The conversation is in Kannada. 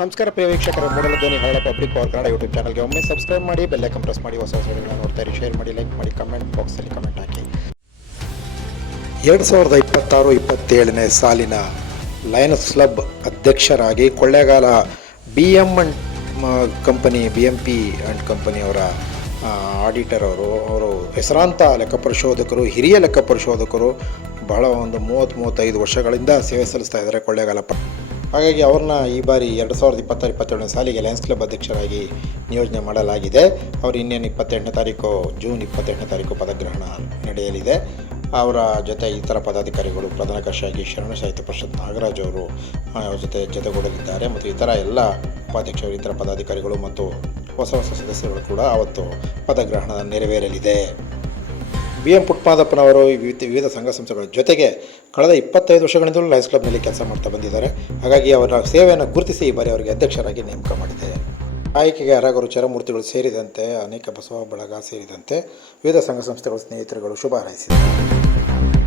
ನಮಸ್ಕಾರ ಪ್ರಿಯ ವೀಕ್ಷಕರೇ, ಮೂಡಲ ಧ್ವನಿ ಹಳ್ಳ ಪಬ್ಲಿಕ್ ಪವರ್ ಕನ್ನಡ ಯೂಟ್ಯೂಬ್ ಚಾನಲ್ಗೆ ಒಮ್ಮೆ ಸಬ್ಸ್ಕ್ರೈಬ್ ಮಾಡಿ, ಬೆಲ್ ಐಕಾನ್ ಪ್ರೆಸ್ ಮಾಡಿ, ಹೊಸ ವಿಡಿಯೋಗಳನ್ನ ನೋಡ್ತಾ ಇರಿ. ಶೇರ್ ಮಾಡಿ, ಲೈಕ್ ಮಾಡಿ, ಕಮೆಂಟ್ ಬಾಕ್ಸಲ್ಲಿ ಕಮೆಂಟ್ ಹಾಕಿ. 2026-27ನೇ ಸಾಲಿನ ಲಯನ್ಸ್ ಕ್ಲಬ್ ಅಧ್ಯಕ್ಷರಾಗಿ ಕೊಳ್ಳೇಗಾಲ BMP ಆ್ಯಂಡ್ ಕಂಪನಿಯವರ ಆಡಿಟರ್ ಅವರು ಹೆಸರಾಂತ ಲೆಕ್ಕ ಪರಿಶೋಧಕರು, ಹಿರಿಯ ಲೆಕ್ಕ ಪರಿಶೋಧಕರು, ಬಹಳ ಒಂದು 30-35 ವರ್ಷಗಳಿಂದ ಸೇವೆ ಸಲ್ಲಿಸ್ತಾ ಇದ್ದಾರೆ ಕೊಳ್ಳೇಗಾಲ. ಹಾಗಾಗಿ ಅವ್ರನ್ನ ಈ ಬಾರಿ 2026-27ನೇ ಸಾಲಿಗೆ ಲಯನ್ಸ್ ಕ್ಲಬ್ ಅಧ್ಯಕ್ಷರಾಗಿ ನಿಯೋಜನೆ ಮಾಡಲಾಗಿದೆ. ಅವರು ಇನ್ನೇನು ಜೂನ್ 28ನೇ ತಾರೀಕು ಪದಗ್ರಹಣ ನಡೆಯಲಿದೆ. ಅವರ ಜೊತೆ ಇತರ ಪದಾಧಿಕಾರಿಗಳು, ಪ್ರಧಾನ ಕಾರ್ಯದರ್ಶಿಯಾಗಿ ಶರಣ ಸಾಹಿತ್ಯ ಪರಿಷತ್ ನಾಗರಾಜ್ ಅವರು ಅವ್ರ ಜೊತೆಗೂಡಲಿದ್ದಾರೆ. ಮತ್ತು ಇತರ ಎಲ್ಲ ಉಪಾಧ್ಯಕ್ಷರು, ಇತರ ಪದಾಧಿಕಾರಿಗಳು ಮತ್ತು ಹೊಸ ಸದಸ್ಯರುಗಳು ಕೂಡ ಅವತ್ತು ಪದಗ್ರಹಣ ನೆರವೇರಲಿದೆ. BM ಪುಟ್ಟಮಾದಪ್ಪನವರು ವಿವಿಧ ಸಂಘ ಸಂಸ್ಥೆಗಳ ಜೊತೆಗೆ ಕಳೆದ 25 ವರ್ಷಗಳಿಂದಲೂ ಲಯನ್ಸ್ ಕ್ಲಬ್ನಲ್ಲಿ ಕೆಲಸ ಮಾಡ್ತಾ ಬಂದಿದ್ದಾರೆ. ಹಾಗಾಗಿ ಅವರ ಸೇವೆಯನ್ನು ಗುರುತಿಸಿ ಈ ಬಾರಿ ಅವರಿಗೆ ಅಧ್ಯಕ್ಷರಾಗಿ ನೇಮಕ ಮಾಡಿದೆ. ಆಯ್ಕೆಗೆ ಅರಗರು, ಚರಮೂರ್ತಿಗಳು ಸೇರಿದಂತೆ ಅನೇಕ ಬಸವ ಬಳಗ ಸೇರಿದಂತೆ ವಿವಿಧ ಸಂಘ ಸಂಸ್ಥೆಗಳ ಸ್ನೇಹಿತರುಗಳು ಶುಭ ಹಾರೈಸಿದ್ದಾರೆ.